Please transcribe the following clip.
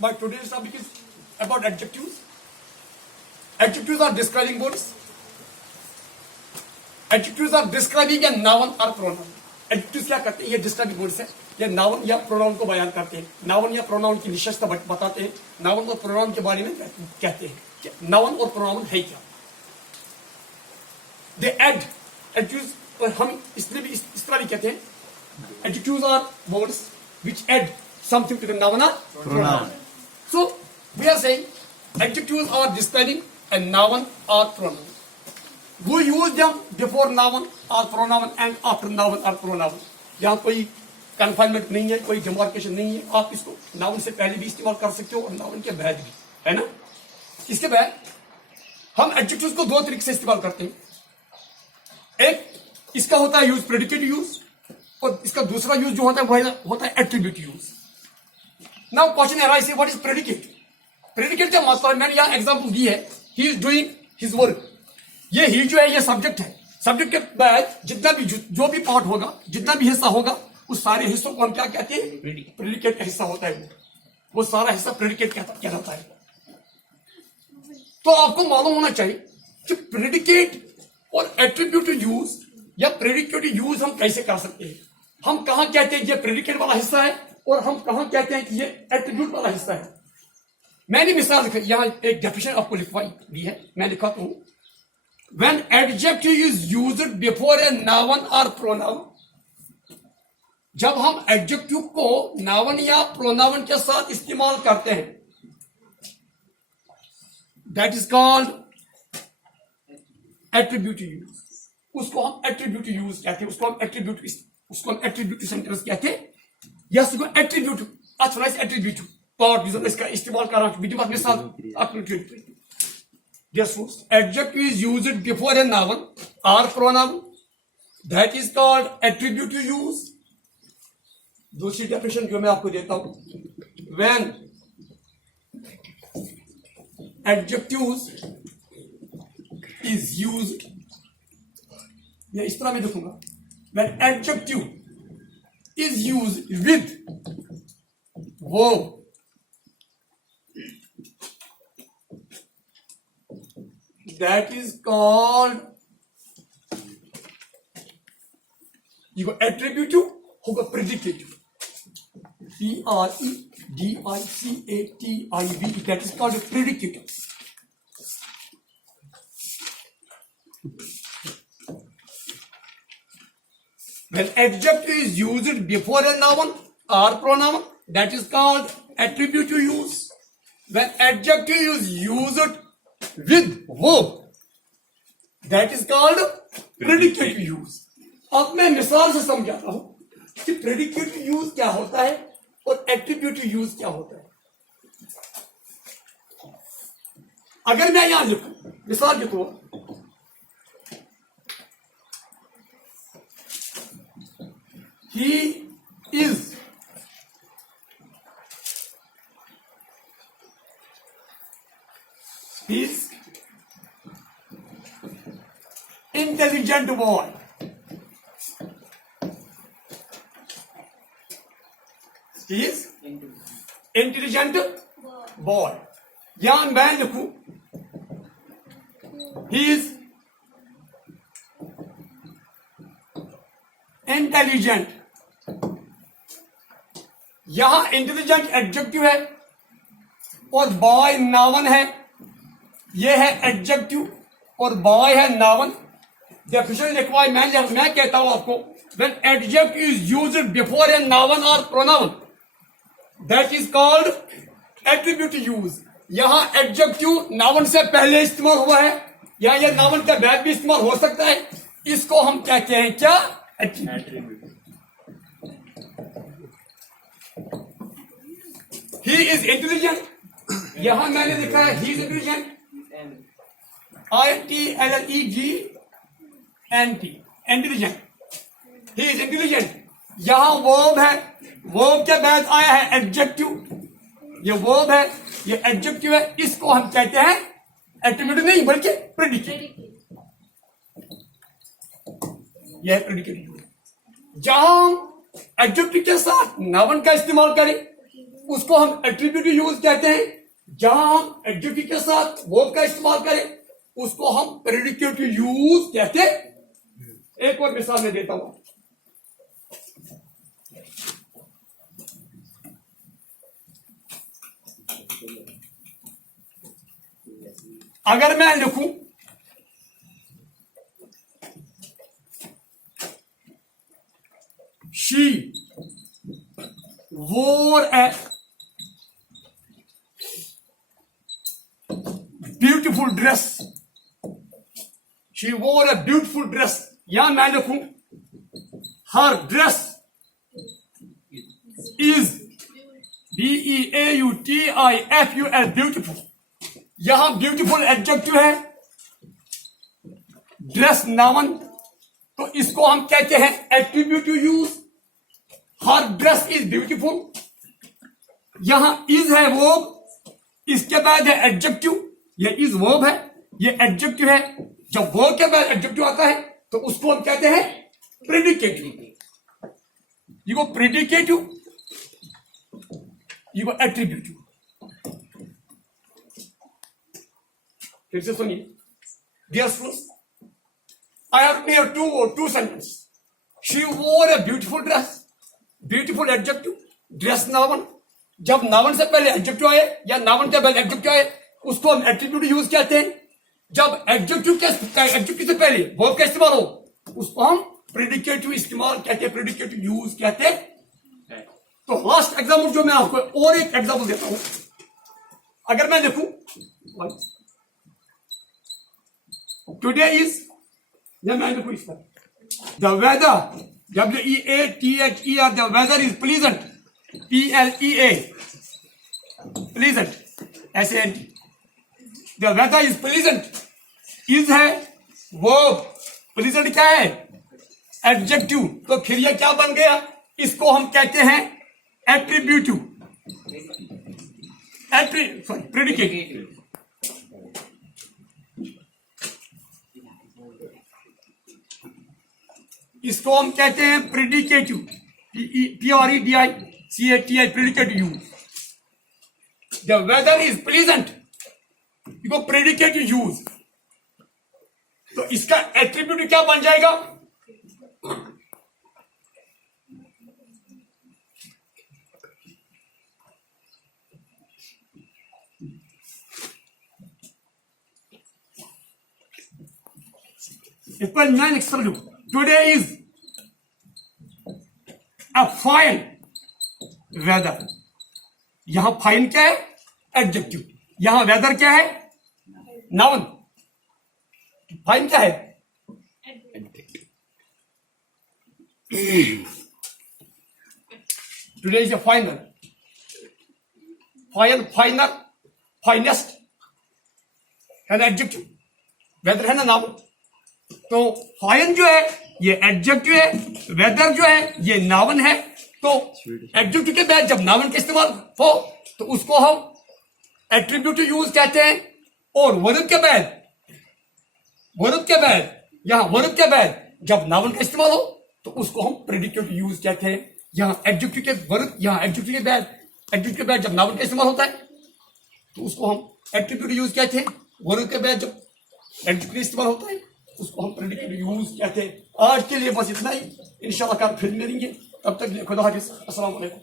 My today's topic is about adjectives. Adjectives are describing words. Adjectives are describing a noun or pronoun. Adjectives क्या करते हैं? ये describing words है. ये noun या pronoun को बयान करते हैं. Noun या pronoun की विशेषता बताते हैं. Noun और pronoun के बारे में कहते हैं. Noun और pronoun है क्या? They add. Adjectives और हम इसलिए भी इस तरह भी कहते हैं. Adjectives are words which add something to the noun or pronoun. So we are saying adjectives are describing a noun or pronoun. We use them before noun or pronoun and after noun or pronoun. यहाँ कोई confinement नहीं है, कोई demarcation नहीं है. आप इसको noun से पहले भी इस्तेमाल कर सकते हो और नाउन के बाद भी, है ना. इसके बाद हम एडजेक्टिव्स को दो तरीके से इस्तेमाल करते हैं. एक इसका होता है यूज प्रेडिकेट यूज, और इसका दूसरा यूज जो होता है वो होता है attribute use. Now question arise, what is predicate? Predicate का मतलब मैंने यहाँ एग्जांपल दी है. He is doing his work. ये ही जो है ये सब्जेक्ट है. सब्जेक्ट के बाद जितना भी जो भी पार्ट होगा, जितना भी हिस्सा होगा, उस सारे हिस्सों को हम क्या कहते हैं? प्रेडिकेट का हिस्सा होता है. वो सारा हिस्सा प्रेडिकेट कहलाता है. तो आपको मालूम होना चाहिए कि प्रेडिकेट और एट्रीब्यूट यूज या प्रेडिकेट यूज हम कैसे कर सकते हैं. हम कहां कहते हैं ये प्रेडिकेट वाला हिस्सा है और हम कहां कहते हैं कि ये एट्रीब्यूट वाला हिस्सा है. मैंने मिसाल यहां एक डेफिनेशन आपको लिखवाई दी है, मैं लिखाता हूं. When adjective is used before a noun or pronoun, जब हम एडजेक्टिव को नाउन या प्रोनाउन के साथ इस्तेमाल करते हैं, that is called attribute use. उसको हम एट्रीब्यूट यूज कहते हैं. उसको हम एट्रीब्यूट सेंटेंस कहते हैं. या उसको एट्रीब्यूट एट्रीब्यूट पार्ट इसका इस्तेमाल कर रहा हूं. मिसाल Yes, adjective is used before a noun or pronoun. That is called attribute use. दूसरी डेफिनेशन जो मैं आपको देता हूं, when adjectives is used, या इस तरह मैं लिखूंगा, when adjective is used with verb, that is called, you got attributive होगा predicative. predicative, that is called a predicative. When adjective is used before a noun or pronoun, that is called attributive use. When adjective is used with verb, that is called predicative use. अब मैं मिसाल से समझाता हूं कि predicative use क्या होता है और एट्रीब्यूटिव यूज क्या होता है. अगर मैं यहां लिखूं, मिसाल लिखूं, he is intelligent boy. He is intelligent boy. यहां मैं लिखूं, he is intelligent. यहां इंटेलिजेंट एडजेक्टिव है और बॉय नाउन है. यह है एडजेक्टिव और बॉय है नाउन. डेफिनेशन लिखवाई मैं कहता हूं आपको, when adjective is used before a noun or pronoun, that is called attribute use. यहां एडजेक्टिव नाउन से पहले इस्तेमाल हुआ है या ये नाउन के बाद भी इस्तेमाल हो सकता है. इसको हम कहते हैं क्या? एट्रीब्यूट. He is intelligent. यहां मैंने लिखा है he is intelligent, INTELLIGENT, intelligent. He is intelligent. यहां वर्ब है, वर्ब के बाद आया है एडजेक्टिव. ये वर्ब है, ये एडजेक्टिव है. इसको हम कहते हैं एट्रीब्यूट नहीं बल्कि प्रेडिकेट. यह है प्रेडिकेट. जहां हम एडजेक्टिव के साथ नाउन का इस्तेमाल करें उसको हम एट्रीब्यूटिव यूज कहते हैं। जहां हम एडजेक्टिव के साथ वर्ब का इस्तेमाल करें उसको हम प्रेडिकेटिव यूज कहते हैं। एक और मिसाल मैं देता हूं। अगर मैं लिखूं she wore a beautiful dress, she wore a beautiful dress, या मैं लिखूं her dress is beautiful, यहां ब्यूटीफुल एडजेक्टिव है, ड्रेस नाउन, तो इसको हम कहते हैं attributive use. Her dress is beautiful, यहां इज है वर्ब, इसके बाद है एडजेक्टिव, ये इज वर्ब है, ये एडजेक्टिव है। जब वर्ब के बाद एडजेक्टिव आता है तो उसको हम कहते हैं प्रेडिकेटिव। ये को प्रेडिकेटिव, ये को एट्रीब्यूटिव। फिर से सुनिए, dear students, I have here two sentences. She wore a beautiful dress. Beautiful adjective, dress noun. जब नाउन से पहले एडजेक्टिव आए या नाउन के पहले एडजेक्टिव आए उसको हम एट्रीब्यूट यूज कहते हैं। जब एडजेक्टिव से पहले वर्ब का इस्तेमाल हो उसको हम प्रेडिकेटिव इस्तेमाल कहते हैं, प्रेडिकेटिव यूज कहते हैं। तो लास्ट एग्जाम्पल जो मैं आपको और एक एग्जाम्पल देता हूं। अगर मैं देखूं टुडे इज, या मैं देखूं इस पर the weather, WEATHER, the weather is pleasant, PLEA, pleasant, SANT, the weather is pleasant. Is है वर्ब, प्लीजेंट क्या है एडजेक्टिव, तो फिर ये क्या बन गया, इसको हम कहते हैं एट्रीब्यूटिव, प्रेडिकेटिव। इसको हम कहते हैं predicative, PREDICATI, predicative use. The weather is pleasant, इसको प्रेडिकेटिव यूज। तो इसका एट्रीब्यूट क्या बन जाएगा, इस पर मैं एक्स्ट्रा लू, today is a fine weather. यहां फाइन क्या है एडजेक्टिव, यहां वेदर क्या है नाउन। फाइन क्या है टुडे इज अ फाइनर, फाइनर, फाइनेस्ट है ना एडजेक्टिव, वेदर है ना नाउन। तो फाइन जो है ये एडजेक्टिव है, वेदर जो है ये नाउन है। तो एडजेक्टिव के बाद जब नाउन का इस्तेमाल हो तो उसको हम एट्रीब्यूटिव यूज कहते हैं। और वर्ब के बाद जब नाउन का इस्तेमाल हो तो उसको हम प्रेडिकेटिव यूज कहते हैं। यहाँ एडजेक्टिव के बाद जब नाउन का इस्तेमाल होता है तो उसको हम एट्रीब्यूटिव यूज कहते हैं। वर्ब के बाद जब एडजेक्टिव का इस्तेमाल होता है उसको हम प्रेडिकेटिव यूज कहते हैं। आज के लिए बस इतना ही, इंशाल्लाह कल फिर मिलेंगे, तब तक खुदा हाफिज, अस्सलाम वालेकुम।